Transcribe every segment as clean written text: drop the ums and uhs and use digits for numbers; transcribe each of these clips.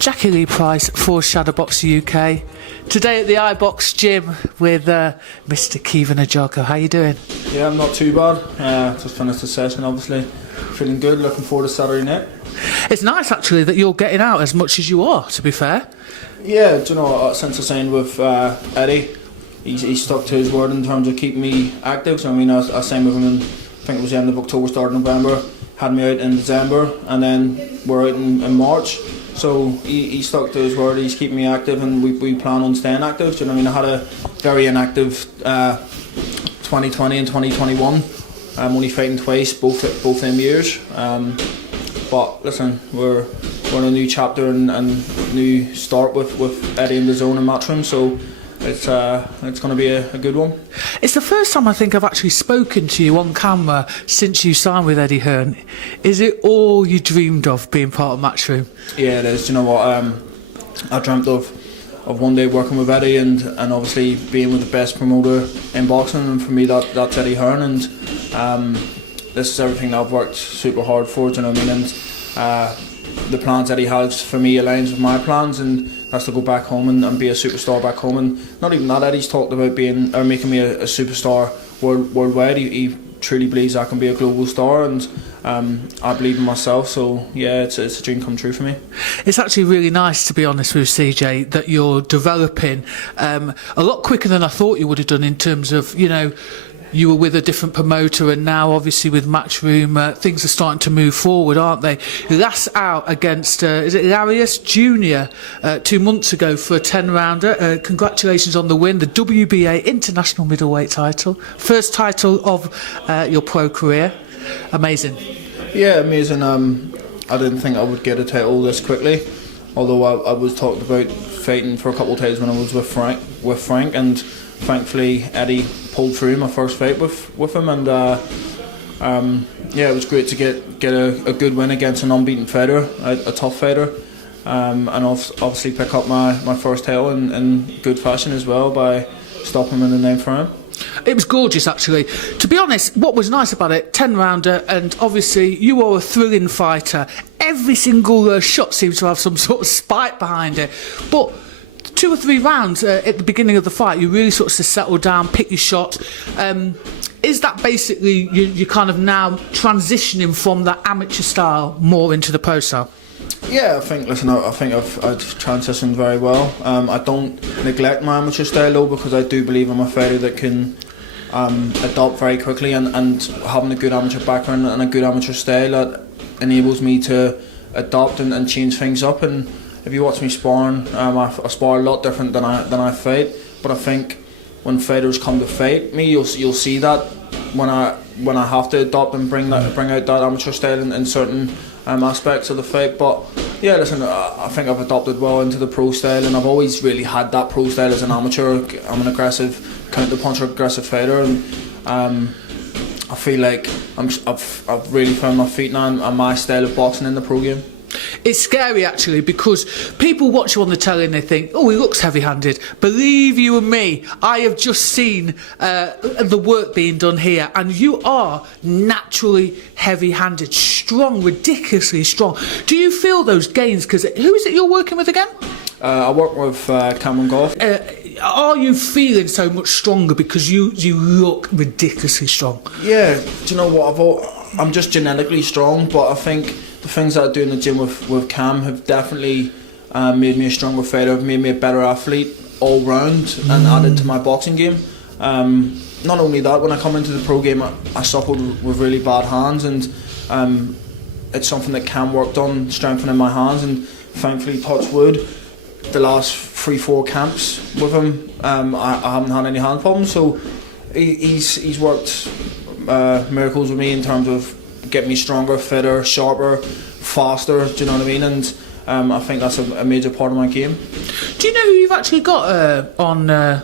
Jackie Lee Price for Shadowboxruk UK. Today at the iBox gym with Mr. Caoimhin Agyarko. How you doing? Yeah, I'm not too bad. Just finished the session, obviously. Feeling good, looking forward to Saturday night. It's nice actually that you're getting out as much as you are, to be fair. Yeah, do you know, since I signed with Eddie, he stuck to his word in terms of keeping me active. So I mean, I signed with him in, I think it was the end of October, start of November, had me out in December, and then we're out in March. So he stuck to his word, he's keeping me active, and we plan on staying active. Do you know what I mean? I had a very inactive 2020 and 2021. I'm only fighting twice, both them years. But listen, we're in a new chapter and new start with Eddie in the zone and Matchroom, so it's going to be a good one. It's the first time I think I've actually spoken to you on camera since you signed with Eddie Hearn. Is it all you dreamed of, being part of Matchroom? Yeah, it is. Do you know what? I dreamt of one day working with Eddie and obviously being with the best promoter in boxing, and for me that's Eddie Hearn, and this is everything that I've worked super hard for. Do you know what I mean? And the plans Eddie has for me aligns with my plans, and that's to go back home and be a superstar back home. And not even that, Eddie's talked about making me a superstar worldwide. He truly believes I can be a global star, and I believe in myself. So yeah, it's a dream come true for me. It's actually really nice, to be honest with CJ, that you're developing a lot quicker than I thought you would have done, in terms of, you know, you were with a different promoter, and now obviously with Matchroom things are starting to move forward, aren't they? Last out against is it Larius Jr. 2 months ago for a 10-rounder. Congratulations on the win, the WBA International Middleweight title, first title of your pro career. Amazing. Yeah, amazing. I didn't think I would get a title this quickly, although I was talked about fighting for a couple of times when I was with Frank, and thankfully Eddie pulled through my first fight with him, and yeah, it was great to get a good win against an unbeaten fighter, a tough fighter, and obviously pick up my first title in good fashion as well by stopping him in the 9th round. It was gorgeous, actually. To be honest, what was nice about it, 10-rounder, and obviously you are a thrilling fighter. Every single shot seems to have some sort of spike behind it, but 2 or 3 rounds at the beginning of the fight, you really sort of settle down, pick your shot. Is that basically you kind of now transitioning from that amateur style more into the pro style? Yeah, I think I've transitioned very well. I don't neglect my amateur style though, because I do believe I'm a fighter that can adopt very quickly, and having a good amateur background and a good amateur style that enables me to adopt and change things up. And if you watch me sparring, I spar a lot different than I fight. But I think when fighters come to fight me, you'll see that when I have to adopt and bring out that amateur style in certain aspects of the fight. But yeah, listen, I think I've adopted well into the pro style, and I've always really had that pro style as an amateur. I'm an aggressive counter-puncher, aggressive fighter, and I feel like I've really found my feet now and my style of boxing in the pro game. It's scary actually, because people watch you on the telly and they think, oh, he looks heavy-handed. Believe you and me, I have just seen the work being done here, and you are naturally heavy-handed, strong, ridiculously strong. Do you feel those gains? Because who is it you're working with again? I work with Cameron Golf. Are you feeling so much stronger because you look ridiculously strong? Yeah, do you know what? I'm just genetically strong, but I think the things that I do in the gym with Cam have definitely made me a stronger fighter, have made me a better athlete all round, and added to my boxing game. Not only that, when I come into the pro game, I suffered with really bad hands, and it's something that Cam worked on, strengthening my hands, and thankfully, touch wood, the last 3-4 camps with him, I haven't had any hand problems. So he's worked miracles with me in terms of getting me stronger, fitter, sharper, faster, do you know what I mean? And I think that's a major part of my game. Do you know who you've actually got on the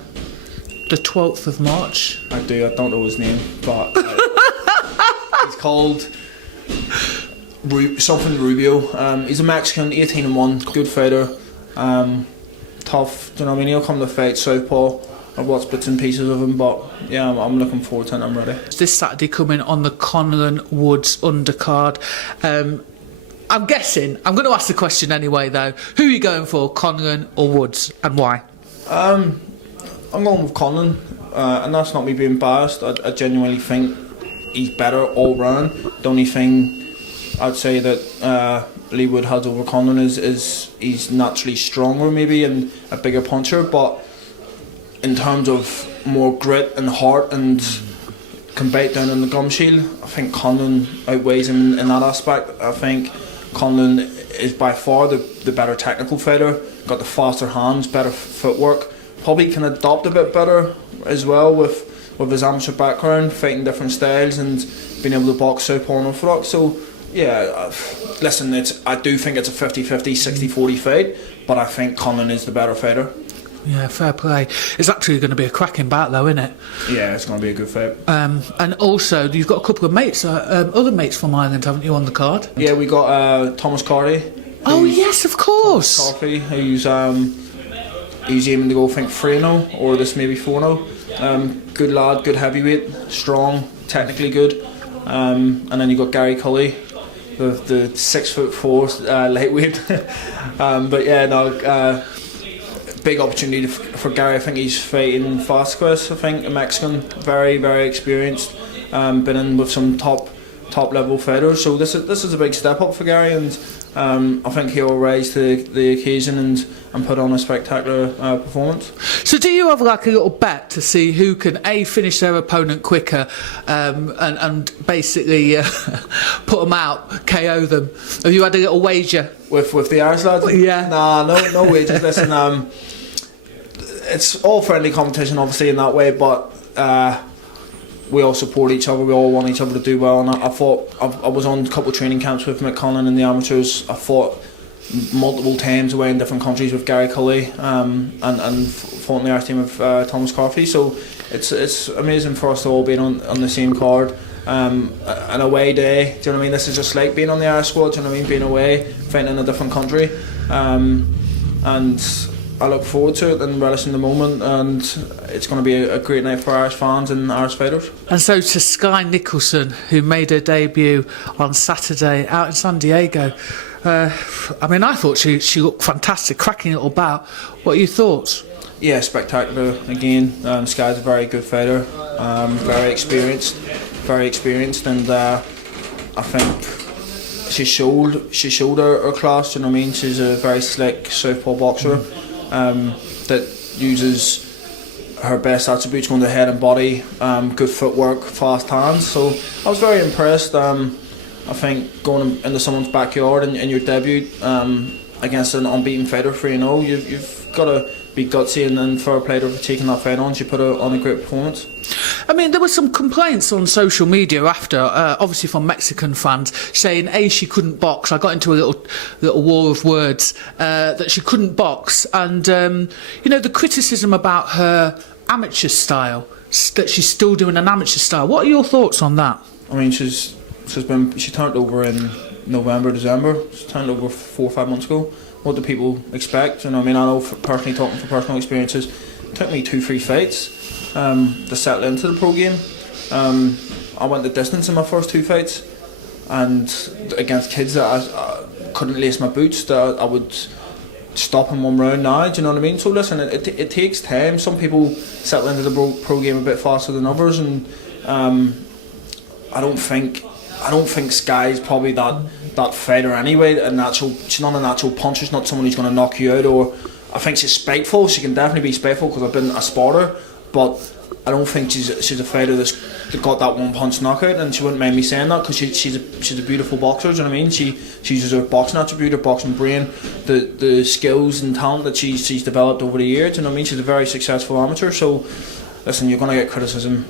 12th of March? I do, I don't know his name, but he's called something Rubio. He's a Mexican, 18-1, good fighter, tough, do you know what I mean? He'll come to fight southpaw. I've watched bits and pieces of him, but yeah, I'm looking forward to it. I'm ready. This Saturday coming on the Conlan Woods undercard. I'm guessing. I'm going to ask the question anyway, though. Who are you going for, Conlan or Woods, and why? I'm going with Conlan, and that's not me being biased. I genuinely think he's better all round. The only thing I'd say that Lee Wood has over Conlan is he's naturally stronger maybe and a bigger puncher, but in terms of more grit and heart and can bite down on the gum shield, I think Conlan outweighs him in that aspect. I think Conlan is by far the better technical fighter, got the faster hands, better footwork, probably can adapt a bit better as well with his amateur background, fighting different styles and being able to box southpaw and orthodox. So yeah, listen, I do think it's a 50-50, 60-40 fight, but I think Conlan is the better fighter. Yeah, fair play. It's actually going to be a cracking bout, though, isn't it? Yeah, it's going to be a good fight. And also, you've got a couple of mates, other mates from Ireland, haven't you, on the card? Yeah, we got Thomas Carty. Oh yes, of course. Carty, who's aiming to go, I think, 3-0 or this maybe 4-0. Good lad, good heavyweight, strong, technically good. And then you got Gary Cully, the 6'4" lightweight. But yeah, no. Big opportunity for Gary. I think he's fighting Vasquez, I think, a Mexican, very, very experienced, been in with some top level fighters. So this is a big step up for Gary, and I think he'll rise to the occasion and put on a spectacular performance. So do you have like a little bet to see who can finish their opponent quicker, and basically put them out, KO them? Have you had a little wager with the Irish lads? Yeah. Nah, no wagers. Listen, it's all friendly competition, obviously, in that way, but we all support each other. We all want each other to do well. And I thought I was on a couple of training camps with Conlan in the amateurs. I fought multiple times away in different countries with Gary Cully, and fought in the Irish team with Thomas Carty. So it's amazing for us to all be on the same card. An away day, do you know what I mean? This is just like being on the Irish squad, do you know what I mean? Being away, fighting in a different country, and I look forward to it and relishing the moment, and it's going to be a great night for Irish fans and Irish fighters. And so to Skye Nicholson, who made her debut on Saturday out in San Diego. I mean, I thought she looked fantastic, cracking little bout. What are your thoughts? Yeah, spectacular again. Skye's a very good fighter, very experienced, and I think she showed her class. Do you know what I mean? She's a very slick southpaw boxer that uses her best attributes, going to head and body, good footwork, fast hands. So I was very impressed. I think going into someone's backyard in your debut against an unbeaten fighter 3-0, you've got to be gutsy and fair play to her for taking that fight on. She put on a great performance. I mean, there were some complaints on social media after, obviously from Mexican fans, saying she couldn't box. I got into a little war of words that she couldn't box, and the criticism about her amateur style, that she's still doing an amateur style. What are your thoughts on that? I mean, she turned over in November, December. She turned over 4 or 5 months ago. What do people expect? And I mean, I know personally, talking from personal experiences, it took me 2-3 fights to settle into the pro game. I went the distance in my first 2 fights, and against kids that I couldn't lace my boots, that I would stop in 1 round now. Do you know what I mean? So listen, it takes time. Some people settle into the pro game a bit faster than others, and I don't think Skye's probably that fighter anyway. She's not a natural puncher. She's not someone who's going to knock you out. Or I think she's spiteful. She can definitely be spiteful because I've been a spotter. But I don't think she's a fighter that's got that one punch knockout. And she wouldn't mind me saying that because she's a beautiful boxer. Do you know what I mean? She uses her boxing attribute, her boxing brain, the skills and talent that she's developed over the years. Do you know what I mean? She's a very successful amateur. So listen, you're going to get criticism.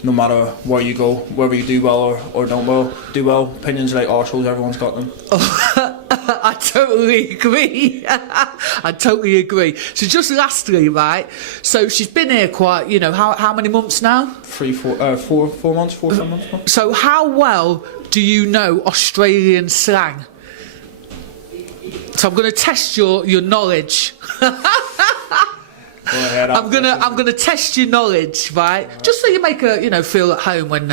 No matter where you go, whether you do well or don't do well, opinions like arseholes, everyone's got them. I totally agree. I totally agree. So just lastly, right, so she's been here quite, how many months now? 4 months now. So how well do you know Australian slang? So I'm going to test your knowledge. Go ahead, I'm gonna test your knowledge, right? Just so you make feel at home when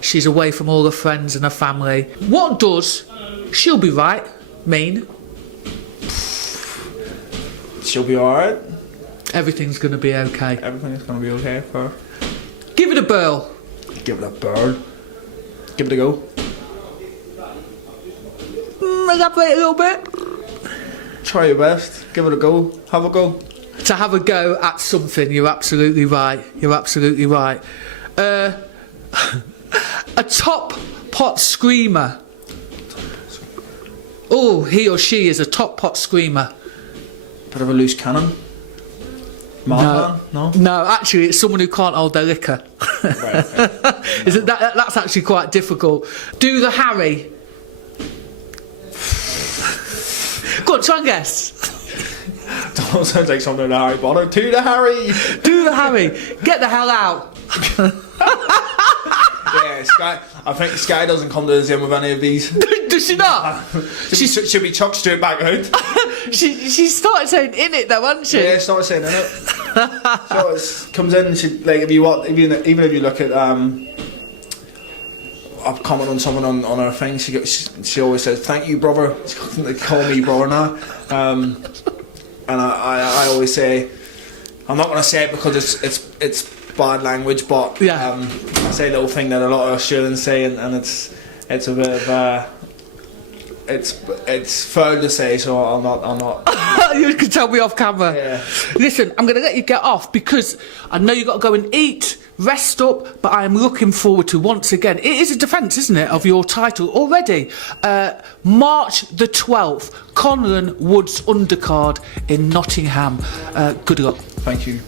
She's away from all her friends and her family. What does "she'll be right" mean? She'll be alright. Everything's going to be okay. Everything's going to be okay for her. Give it a burl. Give it a bird. Give it a go. Elaborate a little bit. Try your best. Give it a go. Have a go. To have a go at something, you're absolutely right. You're absolutely right. A top pot screamer. Oh, he or she is a top pot screamer. Bit of a loose cannon. Madman? No. No, actually, it's someone who can't hold their liquor. Right, okay. Is it that's actually quite difficult. Do the Harry. Go on, try and guess. Don't sound like something to Harry Potter. To the Harry. Do the Harry. Get the hell out. Yeah, Skye. I think Skye doesn't come to the gym with any of these. Does she not? Should be chucked straight back out. She started saying "in it" though, hasn't she? Yeah, started saying in it. So it comes in and she, like, if you want, even if you look at I've commented on someone on her thing. She always says "thank you, brother." They call me brother now, and I always say, I'm not going to say it because it's bad language, but yeah. I say a little thing that a lot of Australians say, and it's a bit of it's foul to say, so I'll not. You can tell me off camera. Yeah. Listen, I'm going to let you get off because I know you've got to go and eat, rest up, but I am looking forward to, once again, it is a defence, isn't it, of your title already. March the 12th, Conlan Woods undercard in Nottingham. Good luck. Thank you.